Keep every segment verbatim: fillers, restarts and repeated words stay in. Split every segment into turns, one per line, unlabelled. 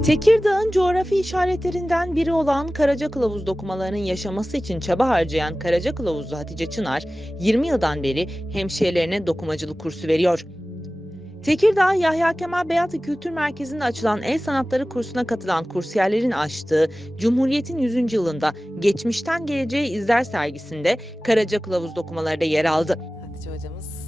Tekirdağ'ın coğrafi işaretlerinden biri olan Karaca Kılavuz dokumalarının yaşaması için çaba harcayan Karaca Kılavuzlu Hatice Çınar, yirmi yıldan beri hemşirelerine dokumacılık kursu veriyor. Tekirdağ Yahya Kemal Beyatlı Kültür Merkezi'nde açılan el sanatları kursuna katılan kursiyerlerin açtığı Cumhuriyet'in yüzüncü yılında Geçmişten Geleceğe İzler sergisinde Karaca Kılavuz dokumaları da yer aldı.
Hatice hocamız.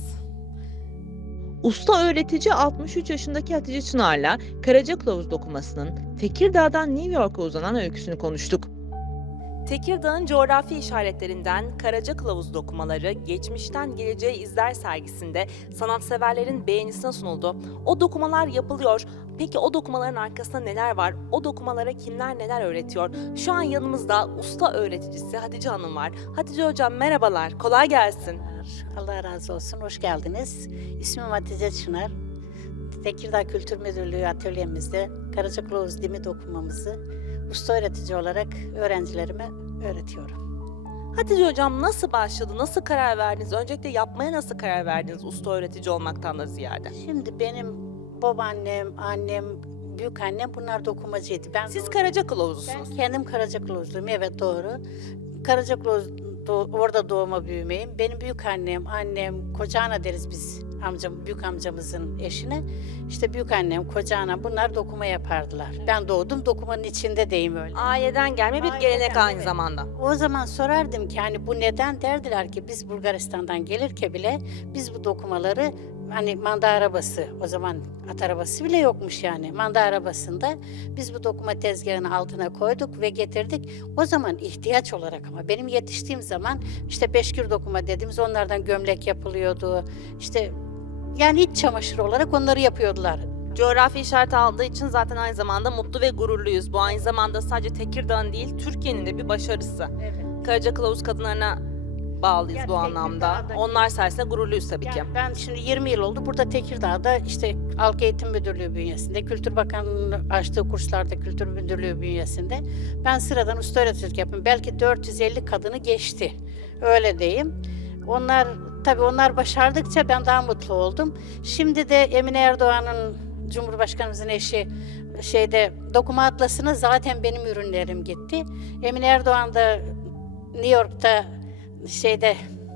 Usta öğretici altmış üç yaşındaki Hatice Çınar'la Karaca Kılavuz dokumasının Tekirdağ'dan New York'a uzanan öyküsünü konuştuk.
Tekirdağ'ın coğrafi işaretlerinden Karaca Kılavuz dokumaları Geçmişten Geleceğe İzler sergisinde sanatseverlerin beğenisine sunuldu. O dokumalar yapılıyor. Peki o dokumaların arkasında neler var? O dokumalara kimler neler öğretiyor? Şu an yanımızda usta öğreticisi Hatice Hanım var. Hatice hocam merhabalar, kolay gelsin.
Allah razı olsun, hoş geldiniz. İsmim Hatice Çınar. Tekirdağ Kültür Müdürlüğü atölyemizde Karaca Kılavuz dimi dokumamızı usta öğretici olarak öğrencilerime öğretiyorum.
Hatice hocam nasıl başladı, nasıl karar verdiniz? Öncelikle yapmaya nasıl karar verdiniz usta öğretici olmaktan da ziyade?
Şimdi benim babaannem, annem, büyük annem bunlar dokumacıydı. Ben
Siz
doğ-
Karaca
Ben
Kılavuzlusunuz.
kendim Karaca Kılavuzluyum, evet doğru. Karaca Kılavuz doğ- orada doğma büyümeyim. Benim büyük annem, annem, kocaana deriz biz amcam, büyük amcamızın eşine. İşte büyük annem, kocaana bunlar dokuma yapardılar. Ben doğdum dokumanın içinde deyim öyle.
Aileden gelme bir
Aileden,
gelenek aynı
evet.
zamanda.
O zaman sorardım ki hani bu neden, derdiler ki biz Bulgaristan'dan gelirken bile biz bu dokumaları hani manda arabası, o zaman at arabası bile yokmuş yani, manda arabasında biz bu dokuma tezgahını altına koyduk ve getirdik. O zaman ihtiyaç olarak, ama benim yetiştiğim zaman işte beşkür dokuma dediğimiz onlardan gömlek yapılıyordu. İşte yani iç çamaşırı olarak onları yapıyordular.
Coğrafi işareti aldığı için zaten aynı zamanda mutlu ve gururluyuz. Bu aynı zamanda sadece Tekirdağ'ın değil, Türkiye'nin de bir başarısı.
Evet.
Karaca Kılavuz kadınlarına bağlıyız
Yani
bu anlamda.
Tekirdağ'daki-
Onlar sayesinde gururluyuz tabii ki.
Yani ben şimdi yirmi yıl oldu burada Tekirdağ'da işte Halk Eğitim Müdürlüğü bünyesinde, Kültür Bakanlığı'nın açtığı kurslarda Kültür Müdürlüğü bünyesinde ben sıradan usta öğreticilik yapıyorum. Belki dört yüz elli kadını geçti. Öyle diyeyim. Onlar tabii onlar başardıkça ben daha mutlu oldum. Şimdi de Emine Erdoğan'ın, Cumhurbaşkanımızın eşi, şeyde dokuma atlasına zaten benim ürünlerim gitti. Emine Erdoğan da New York'ta şeyde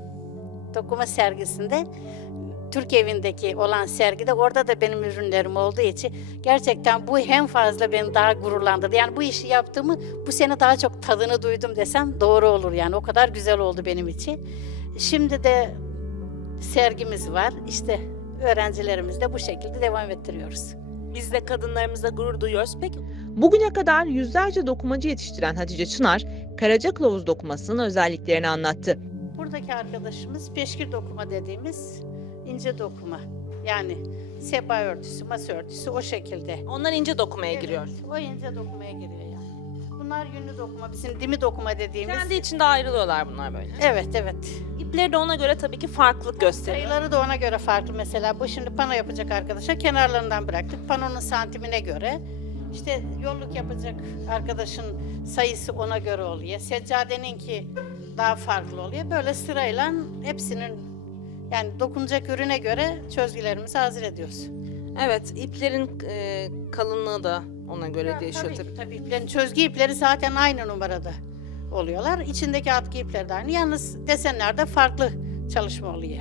dokuma sergisinde, Türk Evi'ndeki olan sergide, orada da benim ürünlerim olduğu için gerçekten bu hem fazla beni daha gururlandırdı. Yani bu işi yaptığımı bu sene daha çok tadını duydum desem doğru olur yani, o kadar güzel oldu benim için. Şimdi de sergimiz var. İşte öğrencilerimizle bu şekilde devam ettiriyoruz.
Biz de kadınlarımıza gurur duyuyoruz. Peki
Bugüne kadar yüzlerce dokumacı yetiştiren Hatice Çınar, Karaca Kılavuz dokumasının özelliklerini anlattı.
Buradaki arkadaşımız beşkir dokuma dediğimiz ince dokuma. Yani sehpa örtüsü, masa örtüsü o şekilde.
onlar ince dokumaya
Evet,
giriyor.
o ince dokumaya giriyor yani. Bunlar yünlü dokuma, bizim dimi dokuma dediğimiz.
Kendi içinde ayrılıyorlar bunlar böyle.
Evet, evet.
İpleri de ona göre tabii ki farklılık gösteriyor.
Sayıları da ona göre farklı. Mesela bu şimdi pano yapacak arkadaşa kenarlarından bıraktık. Panonun santimine göre. İşte yolluk yapacak arkadaşın sayısı ona göre oluyor. Seccadeninki daha farklı oluyor. Böyle sırayla hepsinin, yani dokunacak ürüne göre çözgülerimizi hazır ediyoruz.
Evet, iplerin e, kalınlığı da ona göre değişiyor
tabii,
tabii.
tabii iplerin, çözgü ipleri zaten aynı numarada oluyorlar. İçindeki atkı ipleri de aynı. Yalnız desenlerde farklı çalışma oluyor.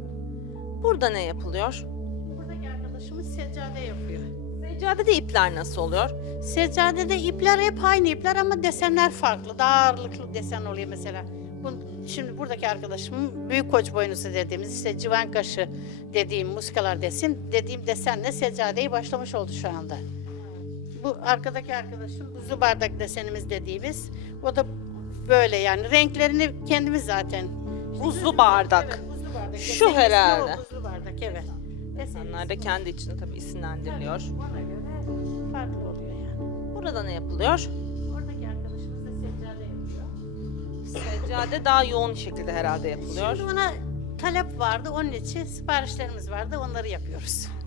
Burada ne yapılıyor?
Buradaki arkadaşımız seccade yapıyor.
Seccadede ipler nasıl oluyor?
Seccadede ipler hep aynı ipler ama desenler farklı. Daha ağırlıklı desen oluyor mesela. Bu, şimdi buradaki arkadaşımın büyük koç boynuzu dediğimiz, işte civan kaşı dediğim muskalar desin, dediğim desenle seccadeyi başlamış oldu şu anda. Bu arkadaki arkadaşım buzlu bardak desenimiz dediğimiz, o da böyle yani renklerini kendimiz zaten. İşte
Buzlu bardak.
Evet, buzlu bardak.
Şu
Desenimiz de
herhalde.
o, buzlu bardak, evet. Desenimiz
Onlar da kendi için tabii isimlendiriliyor.
ona göre farklı oluyor yani.
Burada ne yapılıyor?
Oradaki arkadaşımız da seccade yapıyor.
Seccade daha yoğun şekilde herhalde yapılıyor.
Şimdi ona talep vardı, onun için siparişlerimiz vardı, onları yapıyoruz.